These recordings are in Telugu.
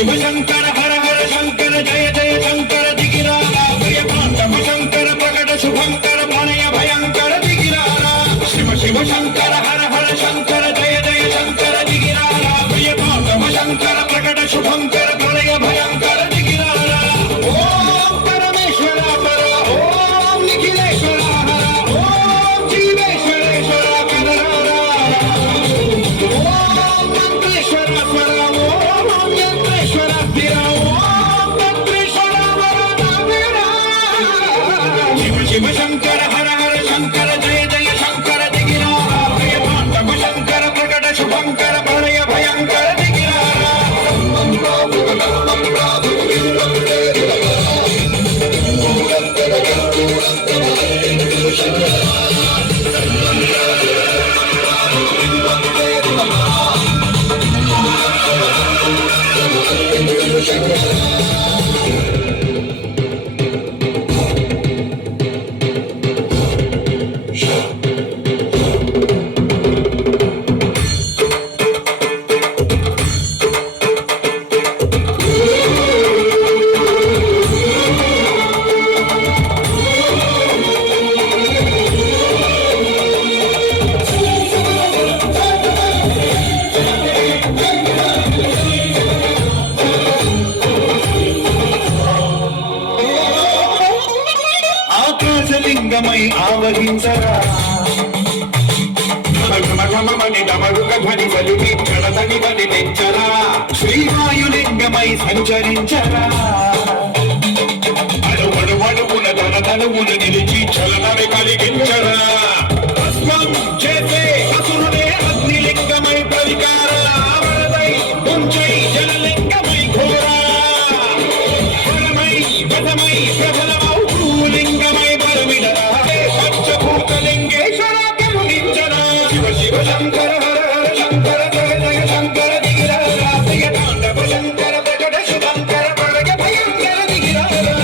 శివ శంకర హర హర శంకర జయ జయ శంకర దిగిరారా ప్రియకాంతమ శంకర ప్రకట శుభంకర ప్రణయ భయంకర దిగిరారా శివ శివ శంకర హర హర శంకర జయ జయ శంకర దిగిరారా ప్రియకాంతమ శంకర ప్రకట శుభంకర ప్రణయ భయంకర దిగిరారా ఓం పరమేశ్వర పర ఓం నిఖిలేశ్వర హర ఓం జీవేశ్వరేశ్వర కనరారా ఓం మంత్రేశ్వర స్వర ఓం యంత్రేశ్వర స్థిర ఓం మంత్రేశ్వర వరదాభిరా శివ శివ శంకర హర హర శంకర జయ జయ శంకర దిగిరారా ప్రియకాంతమ శంకర ప్రకట శుభంకర ప్రణయ భయంకర దిగిరారా ఆకాశలింగమై ఆవహించరా ధ్వని బలుని కడతని బలించరా శ్రీవాయులింగమై సంచరించరా అడుగున ధనధనువున నిలిచి చలనని కలిగించరా భస్మం చేసే అసురుడే అగ్నిలింగమై ప్రవికార వరదై పుంచై జలలింగమై ఘోరా వరమై వదమై ప్రబలమౌ లింగమై బలమిడరా పంచభూతలింగేశ్వర కరుణించరా శివ శివ శంకర హర హర శంకర జయ జయ శంకర దిగిరారా ప్రియతాండవ శంకర ప్రకట శుభంకర ప్రళయ భయంకర దిగిరారా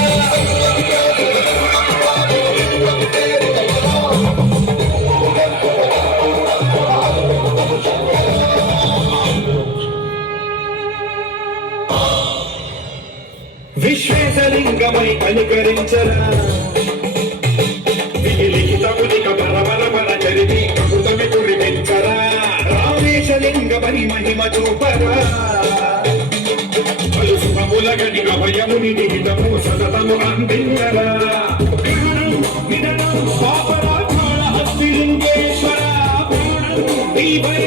విశ్వేశలింగమై కనికరించరా లిఖితములిక బలబల బల చరితి కృతమి కురిపించరా రామేశలింగమై మహిమ చూపరా పలు శుభముల గణిక భయముని నిహితము సతతము అందించరా పాపరాధాళ హస్తిలింగేశ్వర నీవై